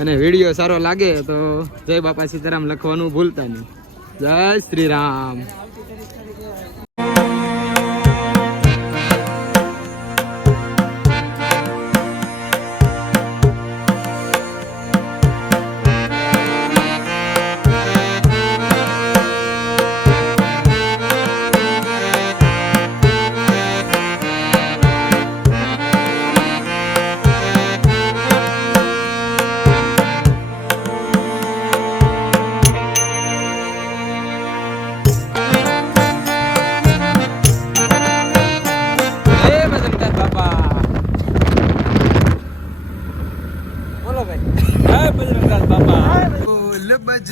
અને વીડિયો સારો લાગે તો જય બાપા સીતારામ લખવાનું ભૂલતા નહીં. જય શ્રી રામ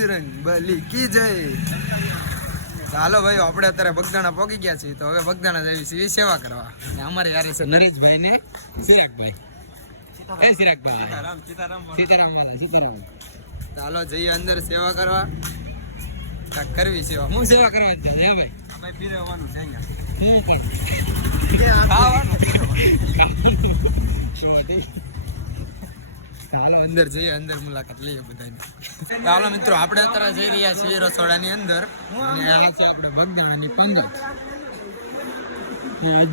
બજરંગ બલી કી જય? ચાલો ભાઈ આપણે અત્યારે બગદાણા પહોંચી ગયા છીએ તો હવે બગદાણા જઈએ છીએ સેવા કરવા. અમારે યારે છે નરેશભાઈ ને સિરાગભાઈ એ સિરાકભાઈ. સીતારામ સીતારામ વાળા. સીતારામ ચાલો જઈએ અંદર સેવા કરવા. કરવી સેવા હું સેવા કરવા જ હે ભાઈ? હું પણ. ચાલો અંદર જઈએ, અંદર મુલાકાત લઈએ બધાની. ચાલો મિત્રો, આપણે અત્યારે જઈ રહ્યા છીએ રસોડાની અંદર. અને આ છે આપણે બગદાણાની પંગત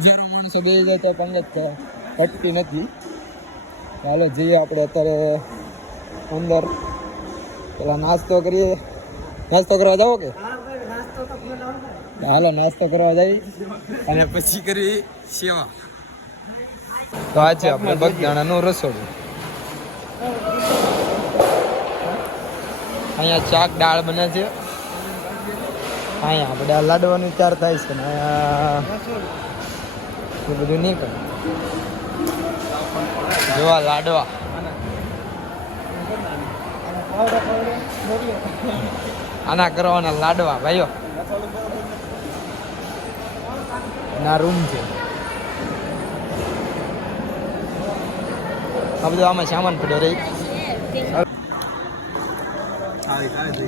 હજારો માણસો બે જાય તો પંગત ઘટતી નથી. ચાલો જઈએ આપણે અત્યારે અંદર. પેલા નાસ્તો કરીએ. નાસ્તો કરવા જાઓ કે? હાલો, નાસ્તો કરવા જઈ અને પછી કરી સેવા. તો આ છે આપણે બગદાણાનું રસોડું. અહીંયા ચાક દાળ બને છે. અહીંયા આપણે લાડવાનું ચાર થાય છે ને અહીંયા એ બધું નહીં કરે. જોવા લાડવા. આના કરવાના લાડવા, ભાઈઓ. ના રૂમ છે. આ બધું આમાં સામાન પડ્યો રહી.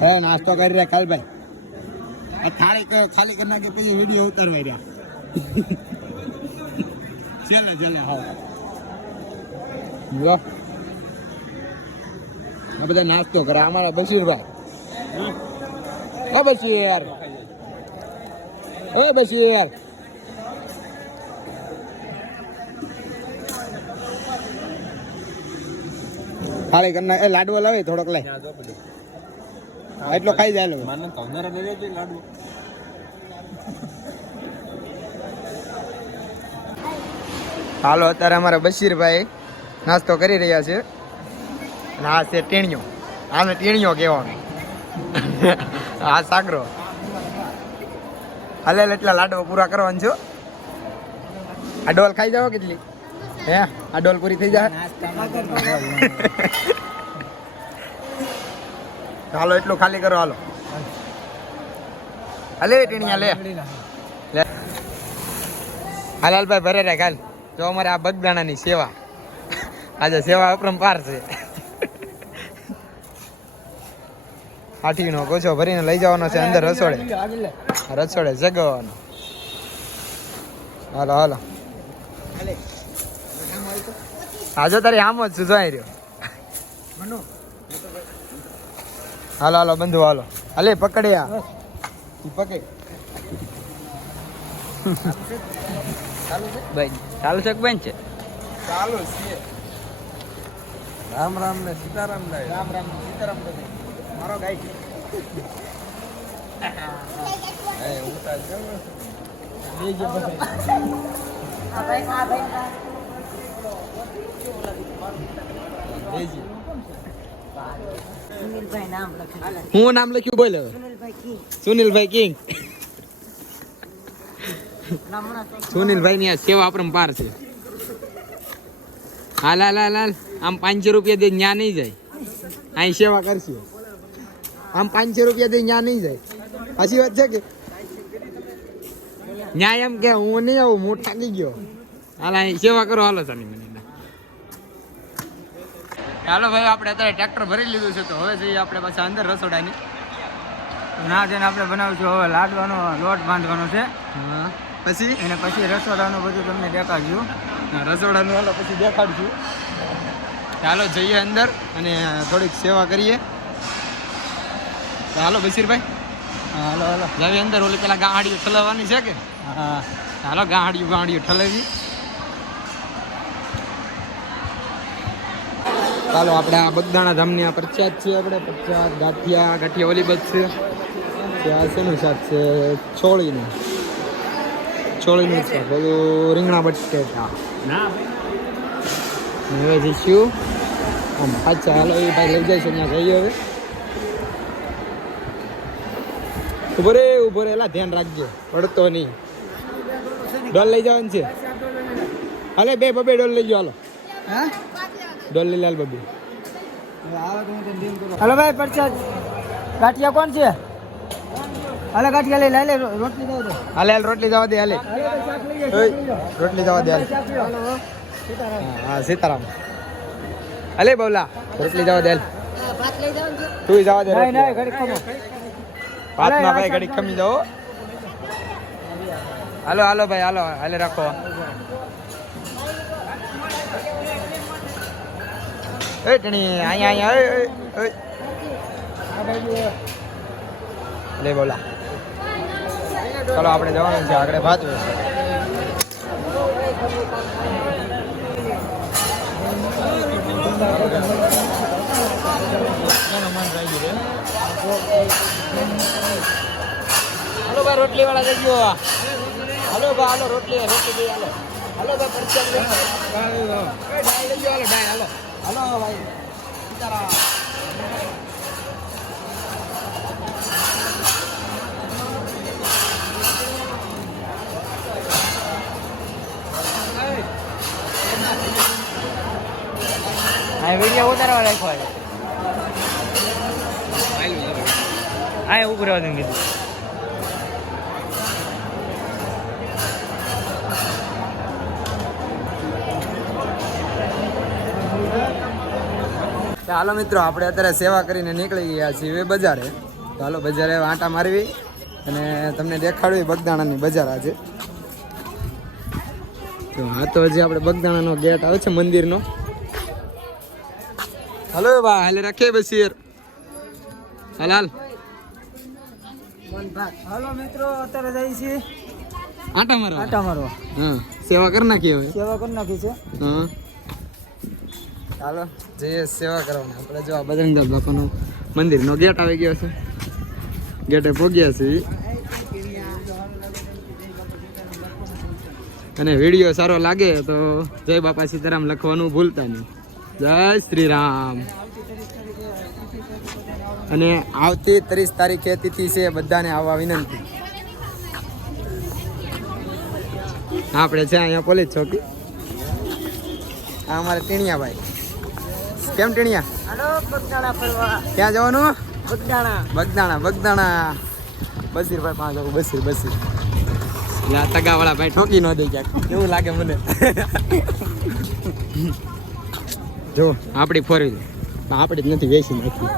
હે નાસ્તો કરી રહ્યા કાલભાઈ આ થાળી ખાલી કરી નાખી પછી વીડિયો ઉતારવા રહ્યા. ચાલે ચાલે હા. આ બધા નાસ્તો કરે. અમારા બશીરભાઈ હા? બશીર. ઓ બશીર. થાળી કરી નાખ. એ લાડવો લાવે થોડોક લઈ એટલો ખાઈ જાય લાડવો. હાલો અત્યારે અમારા બશીરભાઈ નાસ્તો કરી રહ્યા છે. અને આ છે ટીણીઓ આને ટીણીઓ કહેવાનું. આ સાકરો હાલે એટલા લાડવા પૂરા કરવાનું છો. આ ડોલ ખાઈ જાવ કેટલી? હે, આ ડોલ પૂરી થઈ જાય. હાલો, એટલું ખાલી કરો, હાલો. હાલે, ટીણિયા, લે. હાલાલભાઈ ભરે રે કાલ જો અમારે આ બગદાણાની સેવા. આજે સેવા અપરંપાર છે. હાથીનો ગોછો ભરીને લઈ જવાનો છે અંદર રસોડે. રસોડે જગવાનો. હાલો હાલો. હાજો તારી આમ જ છું જોઈ રહ્યો હાલો હાલો બંધુ હાલો. હાલે પકડ્યા પકડ. ભાઈ ચાલુ છે? બેન છે ચાલુ છે. રામ રામ ને સીતારામ ને. રામ રામ સીતારામ મારો ગાય છે. નામ લખેલું હું નામ લખ્યું બોલ સુનિલભાઈ કિંગ. સુનિલભાઈ ની આ સેવા અપરંપાર છે. હાલ હાલ હાલ હાલ. આમ પાંચસો રૂપિયા દે ન્યા નહીં જાય. અહીં સેવા કરશું. આમ પાંચસો રૂપિયા દે ન્યા નહીં જાય. સાચી વાત છે કે? ન્યાય એમ કે હું નહીં આવું, હું થાકી ગયો. હાલ, અહીં સેવા કરો, હાલો મને ચાલો ભાઈ આપણે અત્યારે ટ્રેક્ટર ભરી લીધું છે તો હવે જઈએ આપણે પાછા અંદર રસોડાની. ના જેને આપણે બનાવશું હવે લાડવાનો લોટ બાંધવાનો છે. પછી? અને પછી રસોડાનું બધું તમને દેખાડશું. રસોડાનું હાલો પછી દેખાડશું. ચાલો જઈએ અંદર અને થોડીક સેવા કરીએ. હાલો બશીરભાઈ. હાલો હાલો. જાવી અંદર ઓલી પેલા ગાડીઓ ઠલવવાની છે કે? હા. ચાલો ગાડીઓ ગાંડિયું ઠલવી. ચાલો આપણે આ બગદાણા ધામની આ પ્રખ્યાત છે આપણે. પ્રખ્યાત ગાંઠિયા ગાંઠિયા ઓલી બસ છે. ત્યાં શેનું શાક છે? છોળીનું. છોળીનું છે બધું રીંગણા બટેટા. હવે જઈશું. આમ પાછા હાલો એ ભાઈ લઈ જાય છે ત્યાં જઈએ હવે. ઊભો રે ઊભો રે એલા ધ્યાન રાખજો પડતો નહીં. ડોલ લઈ જવાનું છે. હાલે બે બબે ડોલ લઈ જાઓ હાલો. હા? ડોલ લઈ લાલ હલો ભાઈ પરચા ગાંઠિયા કોણ છે? હાલે ગાંઠિયા લઈ લે રોટલી દઉં હાલે હાલ રોટલી જવા દે હાલે. રોટલી જવા દે હાલ. હા, હા સીતારામ. હાલે બવલા રોટલી જવા દે હાલ. તું જવા દે નહીં. નહીં ઘડી ખમો. ભાઈ ઘડીક ખમી જાઓ. હાલો હાલો ભાઈ હાલો હાલે રાખો. એ ટણી અહીંયા અહીંયા ઓય, ઓય, ઓય. લે બોલા. ચાલો આપણે જવાનું છે આગળ ભાત હાલો ભાઈ રોટલી વાળા જજો હાલો ભાઈ હાલો રોટલી રોટલી દે હાલો હાલો. ભાઈ પરસાદ લઈ જાઓ. એ ડાળ લઈ જાઓ, હાલો ડાળ હાલો હાલો ભાઈ સીતારામ. હા વીડિયો ઉતારવા રાખ્યો હા એવું કરવા દઉં કીધું તો હાલો મિત્રો આપણે અત્યારે સેવા કરીને નીકળી ગયા છીએ બજારે. તો હાલો બજારે આંટા મારવી અને તમને દેખાડવી બગદાણાની બજાર આજે. તો હા તો હજી આપણે બગદાણાનો ગેટ આવે છે મંદિરનો. હલો બા હાલે રાખીએ બસીર હાલ હાલ. હાલો મિત્રો અત્યારે જઈએ છીએ. આંટા મારવા? આટા મારવા. હા સેવા કરી નાખી હવે. સેવા કરી નાખી છે. હા. ચાલો, જઈએ સેવા કરવાની. આપણે જો આ બજરંગદાસ બાપાનો મંદિરનો ગેટ આવી ગયો છે. ગેટે પહોંચ્યા છીએ અને વીડિયો સારો લાગે તો જય બાપા સીતારામ લખવાનું ભૂલતા નહીં. જય શ્રી રામ અને આવતી ત્રીસ તારીખે તિથિ છે, બધાને આવવા વિનંતી. આપણે છે અહીંયા પોલીસ ચોકી. આ અમારે ટીણિયાભાઈ. કેમ ટીણિયા? ક્યાં જવાનું? બગદાણા. બગદાણા બગદાણા. બસીરભાઈ પાંચ જવું બસીર બસીર. એટલે તગાવાળા ભાઈ ઠોકી ન દઈ ક્યાંક. એવું લાગે મને? જો આપણી ફોર વ્હીલર આપણી જ નથી વેચી નાખી.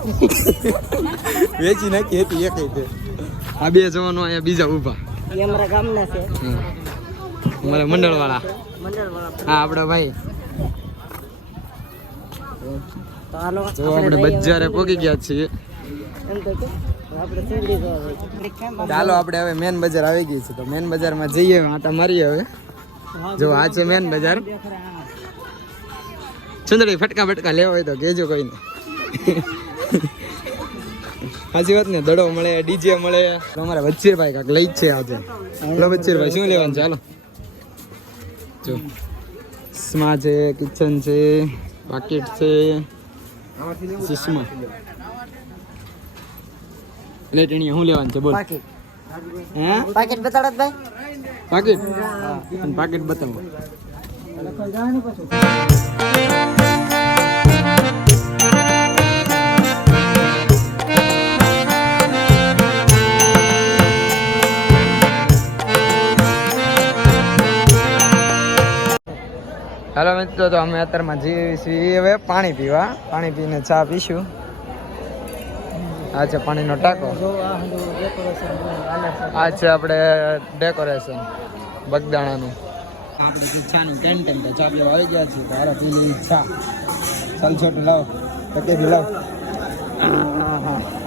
વેચી નાખી હતી એક રીતે. આ બે જવાનો અહીંયા બીજા ઊભા. અમારા ગામના છે. અમારા મંડળવાળા. મંડળ વાળા હા આપડે ભાઈ. તો હાલો આપણે બજારે પહોંચી ગયા છીએ. એમ તો ચાલો આપણે હવે. મેન બજાર આવી ગઈ છે. તો મેન બજારમાં જઈએ આટા મારીએ હવે. જો આ છે મેન બજાર. ચંદડી ફટકા ફટકા લેવા હોય તો કહેજો કોઈને. સાચી વાત ને દડો મળે ડીજે મળે. અમારા વચ્ચે વચ્ચીરભાઈ કાંક લઈ જ છે આજે. હલો વચ્ચીરભાઈ શું લેવાનું ચાલો જો. સ્મા છે કિચન છે. પાકીટ છે સિસ્મા લેટણીયા શું લેવાનું છે બોલ. પાકીટ. હે? પાકીટ બતાડત ભાઈ. પાકીટ? અને પાકીટ બતાવો. હાલો મિત્રો તો અમે અત્યારમાં જઈએ છીએ. હવે પાણી પીવા. પાણી પીને ચા પીશું. આ છે પાણીનો ટાંકો. આ છે આપણે ડેકોરેશન બગદાણાનું. આપણી ચાનું કેન્ટીન તો ચા પીવા આવી ગયા છીએ તો હારા પી ચા. ચાલ છોટું લાવ. રકેબી લાવ.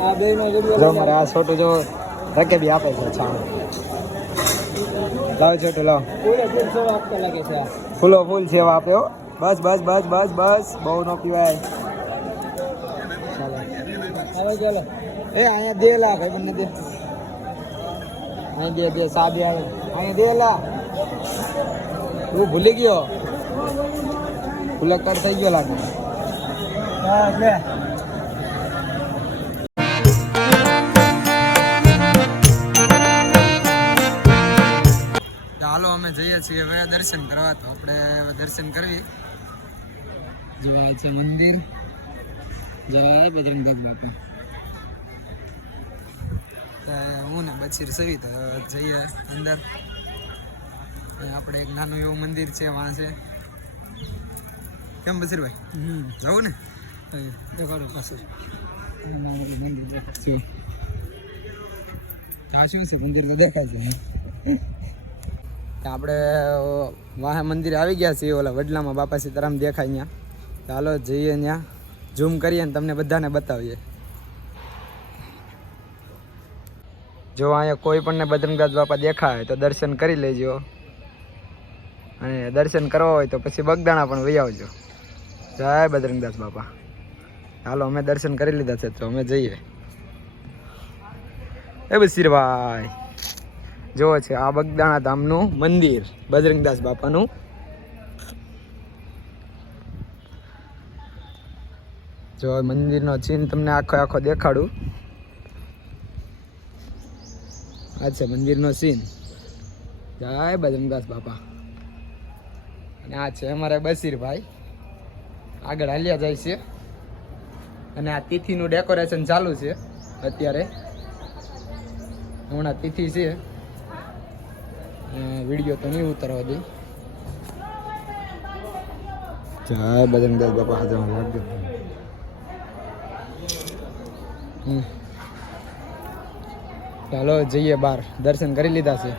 આ બેયનો જો મારે આ છોટું જો રકેબી આપે છે ચા લાવ છોટું લાવ. લાગે છે આ. ફૂલો ફૂલ સેવા આપ્યો. બસ બસ બસ બસ બસ. બહુ નો પીવાય. ચાલો. એ, અહીંયા દે લા ભાઈ બંને દે. દે દે સા દે આવે અહીં દે તું ભૂલી ગયો. ભૂલક્કર થઈ ગયો લાગે. હા, લે. જઈએ છીએ. હવે દર્શન કરવા તો આપણે હવે દર્શન કરવી. જોવા છે મંદિર. જવા બજરંગ બાપુ. હું ને બચીર સવી તો જઈએ અંદર. આપણે એક નાનું એવું મંદિર છે વાં છે. કેમ બચીરભાઈ હમ. જવું ને. દેખાડો પાછું. મંદિર શું છે? મંદિર તો દેખાય છે. આપણે વાહે મંદિરે આવી ગયા છીએ, ઓલા વડલામાં બાપા સીતારામ દેખાય અહીંયા ચાલો જઈએ ત્યાં ઝૂમ કરીએ ને તમને બધાને બતાવીએ. જો અહીંયા કોઈ પણને બદ્રંગદાસ બાપા દેખાય તો દર્શન કરી લેજો. અને દર્શન કરવા હોય તો પછી બગદાણા પણ વહી આવજો. જય બજરંગદાસ બાપા. ચાલો અમે દર્શન કરી લીધા છે તો અમે જઈએ. એ બસીરભાઈ જો છે, આ બગદાણા ધામનું મંદિર, બજરંગદાસ બાપાનું. જો મંદિરનો ચિહ્ન તમને આખો આખો દેખાડું. આ છે મંદિરનો સીન જય બજરંગદાસ બાપા. અને આ છે અમારા બસીરભાઈ. આગળ હાલ્યા જાય છે. અને આ તિથિનું ડેકોરેશન ચાલુ છે અત્યારે. હમણાં તિથિ છે. વીડિયો તો નહીં ઉતારવા દે. જય બજરંગદાસ બાપા હાજર લાગજો હમ. ચાલો જઈએ બહાર. દર્શન કરી લીધા છે.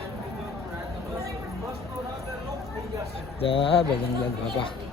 જય બજરંગદાસ બાપા.